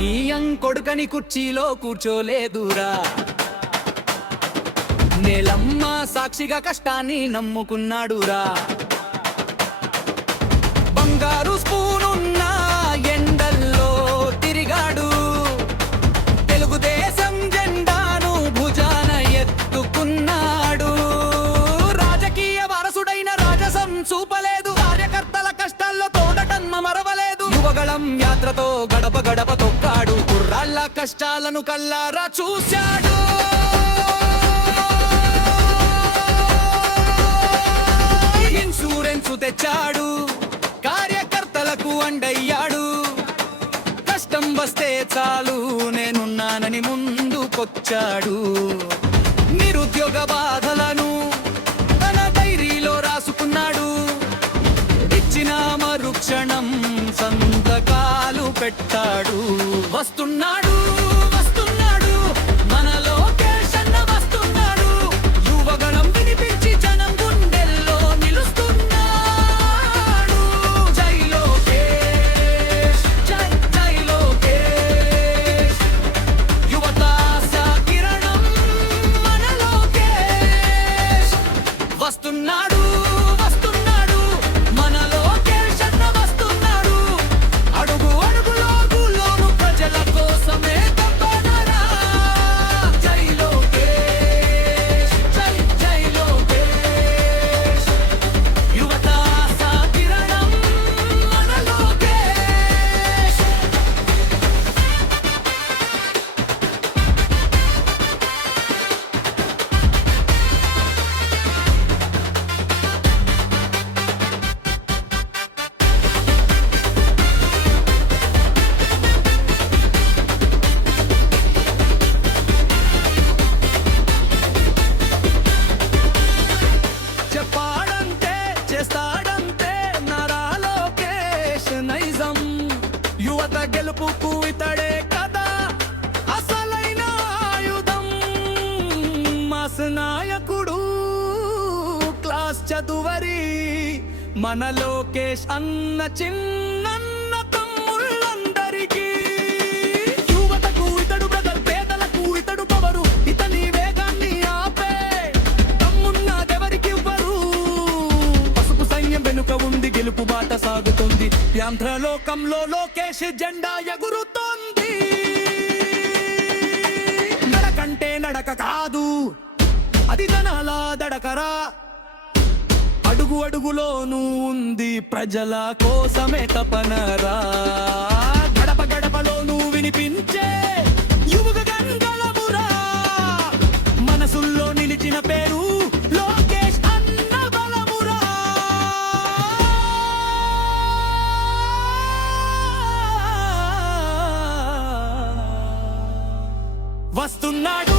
CM కొడుకని కుర్చీలో కూర్చోలేదురా. నేలమ్మ సాక్షిగా కష్టాన్ని నమ్ముకున్నాడురా. బంగారు స్పూనున్న ఎండల్లో తిరిగాడు. తెలుగుదేశం జెండాను భుజాన ఎత్తుకున్నాడు. రాజకీయ వారసుడైన రాజసం చూపలేదు. కార్యకర్తల కష్టాల్లో తోడటన్మ మరవలేదు. యువగళం యాత్రతో గడప గడప తొక్కాడు. కుర్రాళ్ళ కష్టాలను కల్లారా చూశాడు. ఇన్సూరెన్స్ తెచ్చాడు. కార్యకర్తలకు అండయ్యాడు. కష్టం వస్తే చాలు నేనున్నానని ముందుకొచ్చాడు. నిరుద్యోగ బాధలను తన డైరీలో రాసుకున్నాడు. ఇచ్చిన మరుక్షణం సంతకాలు పెట్టాడు. వస్తున్నాడు వస్తున్నాడు మన లోకేష్ అన్న వస్తున్నాడు. యువగణం వినిపించి జనం గుండెల్లో నిలుస్తున్నాడు. జై లోకేష్ జై జై లోకేష్. యువత ఆశా కిరణం మన లోకేష్. వస్తున్నాడు వస్తున్నాడు మన లోకేష్ అన్న వస్తున్నాడు. అడుగు అడుగులోను ప్రజల కోసమే తప్పనరా. జై లోకేష్ జై జై లోకేష్. యువత ఆశా కిరణం మన లోకేష్. చెప్పాడంటే చేస్తాడంటే నారా లోకేష్ నైజం. యువత గెలుపుకు ఇతడే కదా అసలైన ఆయుధం. మాస్ నాయకుడు క్లాస్ చదువరి మన లోకేష్ అన్న చిన్న తమ్ముళ్ళందరికీ. యువతకు ఇతడు బ్రదర్, పేదలకు ఇతడు పవరు. ఇతని వేగాన్ని ఆపే తమ్మున్నదెవరికివ్వరు. పసుపు సైన్యం వెనుక ఉంది, గెలుపు బాట సాగుతుంది. యాంధ్రలోకంలో లోకేష్ జెండా ఎగురుతోంది. నడకంటే నడక కాదు, అది జనాల దడకరా. అడుగు అడుగులోనూ ఉంది ప్రజల కోసమే తపనరా. గడప గడపలోనూ వినిపించే యువక గంగళమురా. మనసుల్లో నిలిచిన పేరు లోకేష్ అన్న బలమురా. వస్తున్నాడు